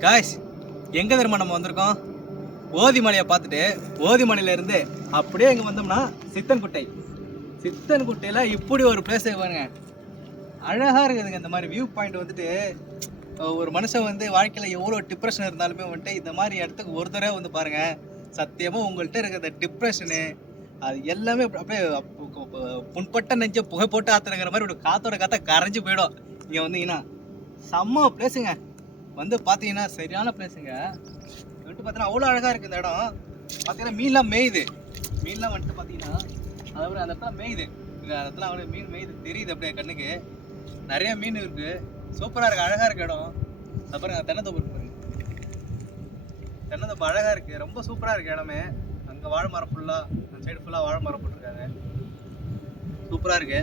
Guys எங்க தெரியுமா நம்ம வந்திருக்கோம்? ஓதிமலையை பார்த்துட்டு ஓதிமலையில இருந்து அப்படியே இங்க வந்தோம்னா சித்தன்குட்டை. சித்தன்குட்டையில இப்படி ஒரு பிளேஸ் பாருங்க, அழகா இருக்குதுங்க. இந்த மாதிரி வியூ பாயிண்ட் வந்துட்டு ஒரு மனுஷன் வந்து வாழ்க்கையில எவ்வளோ டிப்ரெஷன் இருந்தாலுமே வந்துட்டு இந்த மாதிரி இடத்துக்கு ஒரு தடவை வந்து பாருங்க. சத்தியமா உங்கள்கிட்ட இருக்கிற இந்த டிப்ரெஷனு அது எல்லாமே அப்படியே புண்பட்ட நெஞ்ச புகை போட்டு ஆத்துறங்கிற மாதிரி ஒரு காத்தோட காத்த கரைஞ்சு போயிடும். இங்க வந்தீங்கன்னா செம்ம பிளேஸுங்க. வந்து பார்த்தீங்கன்னா சரியான பிளேஸுங்க. வந்துட்டு பார்த்தீங்கன்னா அவ்வளோ அழகாக இருக்குது இந்த இடம். பார்த்தீங்கன்னா மீன்லாம் மேயுது. மீன்லாம் வந்துட்டு பார்த்தீங்கன்னா அதாவது அந்த இடத்துல மேயுது. இந்த இடத்துல அவ்வளோ மீன் மேயுது தெரியுது அப்படியே கண்ணுக்கு. நிறைய மீன் இருக்குது. சூப்பராக இருக்குது, அழகாக இருக்குது இடம். அப்புறம் தென்னந்தோப்பு இருக்கு பாருங்க. தென்னந்தோப்பு அழகாக இருக்குது, ரொம்ப சூப்பராக இருக்குது இடமே. அங்கே வாழை மரம் ஃபுல்லாக, அந்த சைடு ஃபுல்லாக வாழை மரம் போட்டிருக்காங்க. சூப்பராக இருக்குது.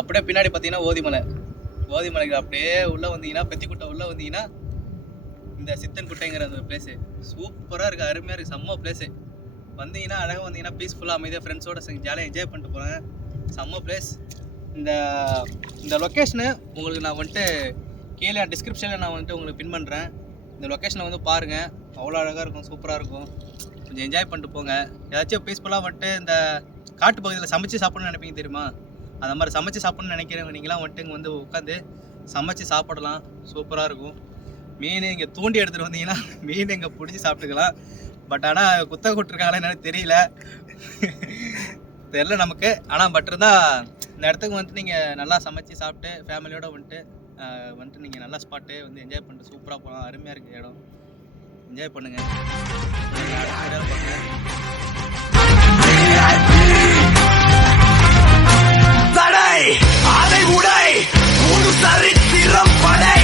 அப்படியே பின்னாடி பார்த்தீங்கன்னா ஓதிமலை. ஓதிமலைக்கு அப்படியே உள்ளே வந்தீங்கன்னா பெத்திக்குட்டை உள்ளே வந்தீங்கன்னா இந்த சித்தன்குட்டைங்கிற அந்த பிளேஸு சூப்பராக இருக்குது, அருமையாக இருக்குது, செம்ம பிளேஸு. வந்தீங்கன்னா அழகாக வந்தீங்கன்னா பீஸ்ஃபுல்லாக அமைதியாக ஃப்ரெண்ட்ஸோட ஜாலியாக என்ஜாய் பண்ணிட்டு போகிறேன். செம்ம பிளேஸ். இந்த லொக்கேஷனு உங்களுக்கு நான் வந்துட்டு கீழே டிஸ்கிரிப்ஷனில் நான் வந்துட்டு உங்களுக்கு பின் பண்ணுறேன். இந்த லொக்கேஷனை வந்து பாருங்கள், அவ்வளோ அழகாக இருக்கும், சூப்பராக இருக்கும். கொஞ்சம் என்ஜாய் பண்ணிட்டு போங்க. ஏதாச்சும் பீஸ்ஃபுல்லாக வந்துட்டு இந்த காட்டு பகுதியில் சமைச்சு சாப்பிட்ணுன்னு நினைப்பீங்க தெரியுமா? அந்த மாதிரி சமைச்சு சாப்பிட்ணுன்னு நினைக்கிறவங்க நீங்களாம் வந்துட்டு இங்கே வந்து உட்காந்து சமைச்சு சாப்பிடலாம், சூப்பராக இருக்கும். மீன் இங்கே தூண்டி எடுத்துகிட்டு வந்தீங்கன்னா மீன் இங்கே பிடிச்சி சாப்பிட்டுக்கலாம். பட் ஆனால் குத்தகை விட்டுருக்காங்களா என்னன்னு தெரியல, தெரில நமக்கு. ஆனால் பட் இருந்தால் இந்த இடத்துக்கு வந்துட்டு நீங்கள் நல்லா சமைச்சு சாப்பிட்டு ஃபேமிலியோடு வந்துட்டு நீங்கள் நல்லா ஸ்பாட்டு வந்து என்ஜாய் பண்ணிட்டு சூப்பராக போகலாம். அருமையாக இருக்குது இடம், என்ஜாய் பண்ணுங்கள். அதை உடை ஒரு சரித்திரம் படை.